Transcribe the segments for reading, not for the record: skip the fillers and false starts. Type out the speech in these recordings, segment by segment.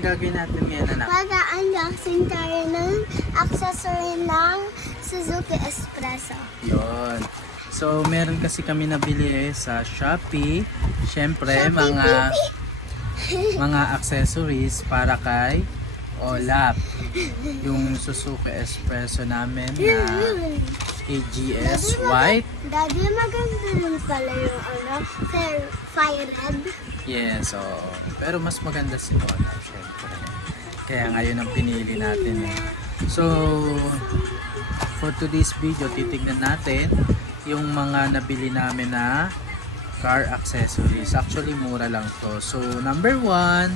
ang gagawin natin ngayon, anak? Mag-unboxing tayo ng accessory ng Suzuki Espresso. Yun. So, meron kasi kami nabili sa Shopee. Syempre, mga accessories para kay Olap. Yung Suzuki Espresso namin na AGS White. Daddy, maganda rin pala yung fire red. Yes, so, pero mas maganda si Olap, syempre. Kaya ngayon ang pinili natin. So, for today's video, titignan natin yung mga nabili namin na car accessories. Actually, mura lang to. So, number 1,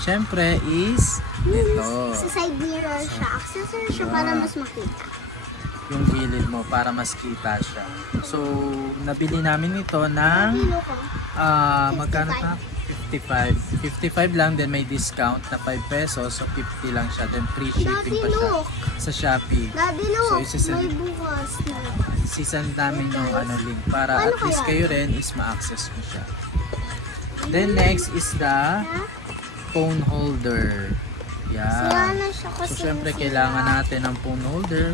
syempre is ito. Sa side mirror siya. Accessory siya para mas makita. Yung gilid mo para mas kita siya. So, nabili namin ito ng Dilo ko. magkano pa? 55. 55 lang, then may discount na 5 pesos. So, 50 lang siya. Then, free shipping pa siya look. sa Shopee. Daddy, So, look. isisend- May bukas na. Sisend namin yung link para Ano at least kaya? kayo rin is ma-access mo siya. Then, next is the phone holder. Sira Yan. na siya kasi So, syempre, nasira. kailangan natin ng phone holder.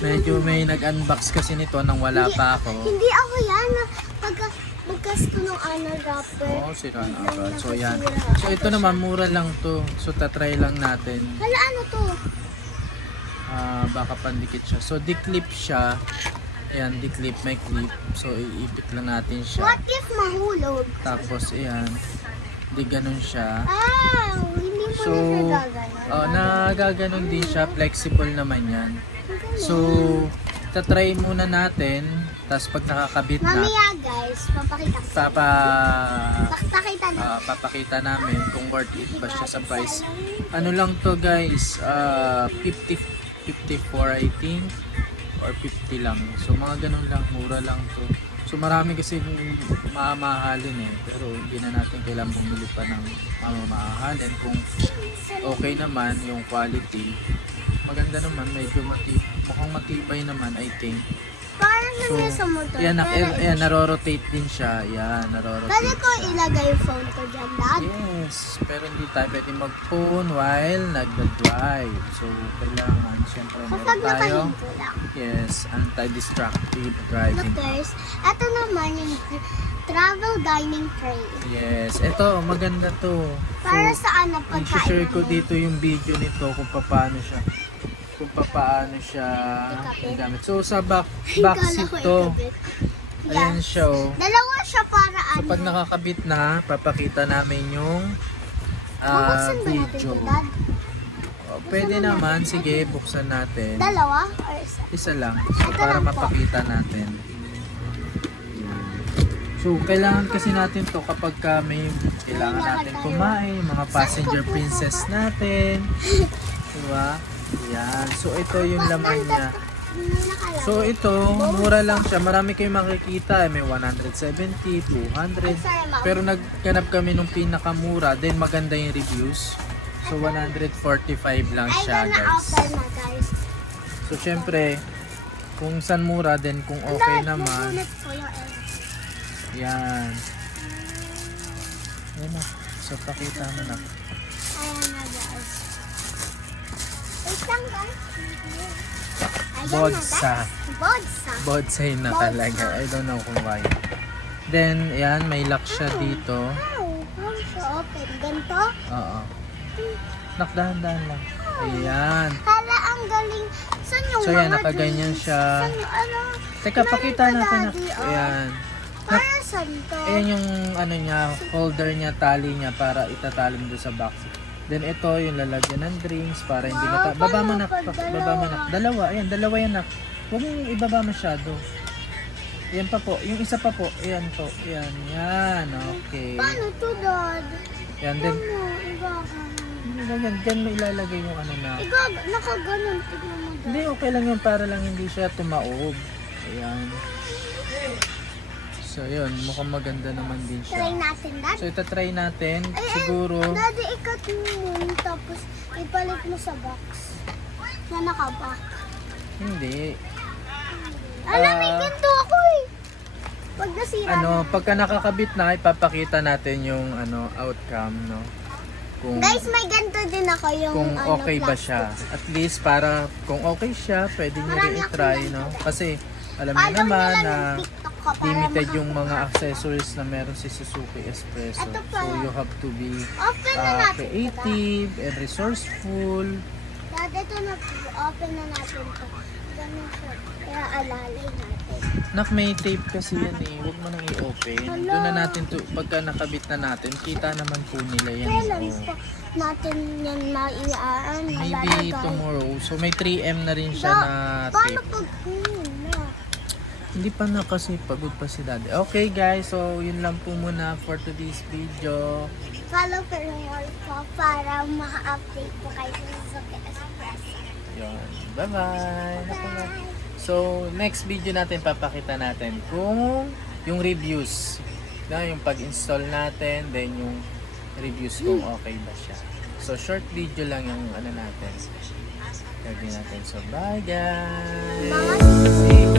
Medyo may nag-unbox kasi nito nang wala pa ako. Hindi ako yan. Pagkas ko ng wrapper. Oo, sira na agad. So, yan. So, ito naman, mura lang to. So, tatry lang natin. Hala, ano to? Baka pandikit siya. So, di-clip siya. Ayan, di-clip. May clip. So, iipit lang natin siya. What if mahulog? Tapos, ayan. Di ganun siya. Hindi mo So, na gaganon. nagaganon din siya. Flexible naman yan. So, tatry muna natin. Tapos, pag nakakabit na, Mamaya guys, papakita ko. Pakita na. papakita namin kung worth it ba siya sa price. Ano lang to guys, 54 I think or 50 lang. So mga ganun lang, mura lang to. So marami kasi mamahalin pero hindi na natin kailangan bumili pa ng mamahalin kung okay naman yung quality. Maganda naman, medyo mukhang matibay naman I think. Parang So, nangyay sa motor. yan, Pero yan, naro-rotate din siya. Yan, naro-rotate pwede ko siya. ilagay yung phone ko dyan, Dad? Yes, pero hindi tayo pwede mag-phone while nagda-drive. So, kailangan, syempre, Kapag meron tayo. nakahinto lang. Yes, anti-distractive driving. Look guys, ito naman yung travel dining tray. Yes, ito, maganda to. Para So, saan na pagkain i-share ko namin? dito yung video nito kung paano siya Ikapit. gamit. So, sa back Kala seat ko to. ikabit. Ayan siya, oh. Dalawa siya para So, pag nakakabit na, papakita namin yung Bubuksan ba natin video. ito, Dad? Pwede naman, sige, buksan natin. Dalawa or isa? Isa lang. So, Ito para lang po. mapakita natin. So, kailangan kasi natin to kapag kailangan natin kumain, mga passenger princess natin. Diba? Yan. So, ito yung laman niya. So, ito, mura lang siya. Marami kayong makikita. May 170, 200. Pero nagganap kami nung pinakamura. Then, maganda yung reviews. So, 145 lang Ay, siya, gonna guys. open na, guys. So, syempre, kung saan mura, then kung okay Dad, naman. magulat ko yung Yan. Yan na. So, pakita mo na. Ayan na, guys. Wait lang, guys. Ayan Bodsa. na, guys. Bodsa. Bodsay na Bodsa. talaga. I don't know kung why. Then, yan. May lock siya dito. How siya open? Ganito? Oo. Nakdahan-dahan lang. Ayan. Hala, ang galing. Saan yung So, mga yan. Nakaganyan drinks? siya. Saan yung ano? Teka, pakita natin. Ayan. Para saan to? Ayan yung ano niya, holder niya, tali niya para itatali mo doon sa box. Then ito yung lalagyan ng drinks para hindi Wow, baba mo paano nak, pag baba mo nak. Dalawa, ayan, dalawa yan nak. Huwag mong ibaba masyado. Ayan pa po, yung isa pa po, ayan po, ayan, yan, okay. Paano to, Dad? Yan din, Ano? Igaganon. dyan mo ilalagay yung ano na. Nakaganon. Tignan mo, Dad. Hindi, okay lang yun para lang hindi siya tumaob. Ayan. So yun, mukhang maganda naman din Try siya. natin, Dad. So itatry natin, Ay, siguro. Daddy, ikat mo yun, tapos ipalit mo sa box. Na nakabox. Hindi. Alam, may ganito ako eh. Pag nasira Ano, na. pagka nakakabit na, ipapakita natin yung outcome, no. kung Guys, may ganito din ako yung kung ano, okay ba plastic. siya. At least para kung okay siya, pwede nyo rin i-try, no? Kasi alam niyo Follow naman nyo lang na yung TikTok ko para limited yung mga makakuha. accessories na meron si Suzuki Espresso. Ito So pa. you have to be Open na natin. creative and resourceful. Dati ito na, open na natin ito. Ganun siya. Kaya alalay natin. Nak, may tape kasi yan eh. Huwag mo nang i-open. Hala. Doon na natin to, pagka nakabit na natin, kita naman po nila yan. Kailan Oh. po natin yan maiaan? Maybe tomorrow. So may 3M na rin siya na Paano tape. pag na? Hindi pa na kasi pagod pa si daddy. Okay guys, so yun lang po muna for today's video. Follow ko yung wall ko para maka-update po kayo sa Suzuki Espresso. Yun. Bye-bye. Bye! So next video natin papakita natin kung yung reviews. Na yung pag-install natin, then yung reviews kung okay ba siya. So short video lang yung ano natin. Pwede natin. So bye guys. Mga See you.